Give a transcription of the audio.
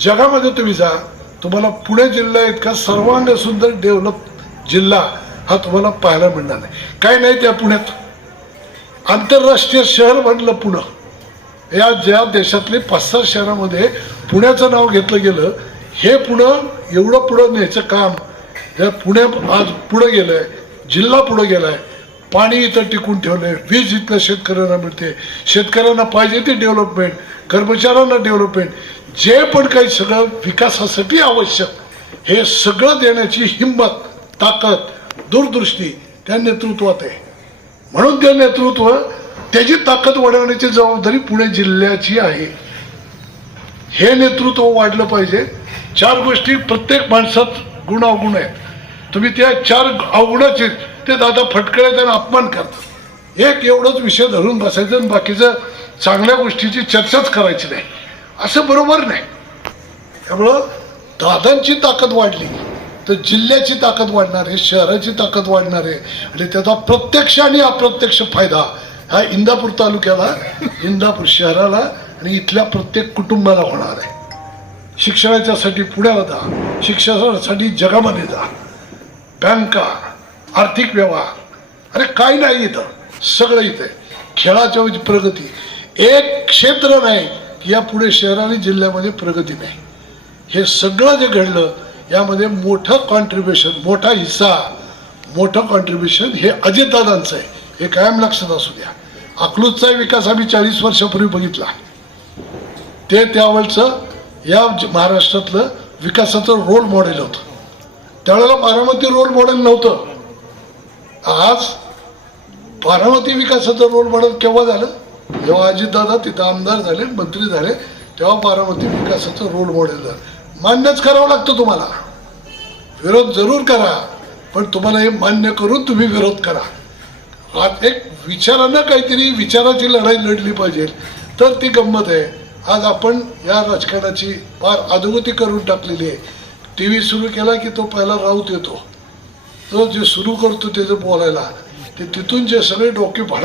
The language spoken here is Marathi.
जगामध्ये तुम्ही जा. तुम्हाला पुणे जिल्हा इतका सर्वांग सुंदर डेव्हलप जिल्हा हा तुम्हाला पाहायला मिळणार नाही. काय नाही त्या पुण्यात. आंतरराष्ट्रीय शहर बनलं पुणं. या ज्या देशातले पाच सहा शहरामध्ये पुण्याचं नाव घेतलं गेलं हे पुणं एवढं पुढं न्यायचं काम ज्या पुणे आज पुढं गेलं आहे जिल्हा पुढं गेला आहे पाणी इथं टिकून ठेवलं आहे वीज इथलं शेतकऱ्यांना मिळते. शेतकऱ्यांना पाहिजे ती डेव्हलपमेंट कर्मचाऱ्यांना डेव्हलपमेंट. जे पण काही सगळं विकासासाठी आवश्यक हे सगळं देण्याची हिंमत ताकद दूरदृष्टी त्या नेतृत्वात आहे. म्हणून ते नेतृत्व त्याची ताकद वाढवण्याची जबाबदारी पुणे जिल्ह्याची आहे. हे नेतृत्व वाढलं पाहिजे. चार गोष्टी प्रत्येक माणसात गुण अवगुण आहेत. तुम्ही त्या चार अवगुणाचे ते दादा फटकळे त्यांना अपमान करतात. एक एवढंच विषय धरून बसायचं आणि बाकीचं चांगल्या गोष्टीची चर्चाच करायची नाही. असं बरोबर नाही. त्यामुळं दादांची ताकद वाढली तर जिल्ह्याची ताकद वाढणार आहे शहराची ताकद वाढणार आहे. आणि त्याचा प्रत्यक्ष आणि अप्रत्यक्ष फायदा हा इंदापूर तालुक्याला इंदापूर शहराला आणि इथल्या प्रत्येक कुटुंबाला होणार आहे. शिक्षणाच्यासाठी पुण्याला जा शिक्षणासाठी जगामध्ये जा. बँका आर्थिक व्यवहार अरे काही नाही इथं सगळं इथं. खेळाच्या प्रगती एक क्षेत्र नाही. यापुढे या शहर आणि जिल्ह्यामध्ये प्रगती नाही. हे सगळं जे घडलं यामध्ये मोठं कॉन्ट्रीब्युशन मोठा हिस्सा मोठं कॉन्ट्रीब्युशन हे अजितदादांचं आहे. हे कायम लक्षात असू द्या. अकलूजचा विकास आम्ही चाळीस वर्षापूर्वी बघितला. ते त्यावेळचं या महाराष्ट्रातलं विकासाचं रोल मॉडेल होतं. त्यावेळेला बारामती रोल मॉडेल नव्हतं. आज बारामती विकासाचं रोल मॉडेल केव्हा झालं? जेव्हा अजितदादा तिथं आमदार झाले मंत्री झाले तेव्हा बारामती विकासाचं रोल मॉडेल झालं. मान्यच करावं लागतं तुम्हाला. विरोध जरूर करा पण तुम्हाला हे मान्य करून तुम्ही विरोध करा. एक विचारानं काहीतरी विचाराची लढाई लढली पाहिजे. तर ती गंमत आहे. आज आपण या राजकारणाची फार अधोगती करून टाकलेली आहे. टी व्ही सुरू केला की तो पहिला राऊत येतो. तो जे सुरू करतो त्याचं बोलायला ते तिथून जे सगळे डोके भाडा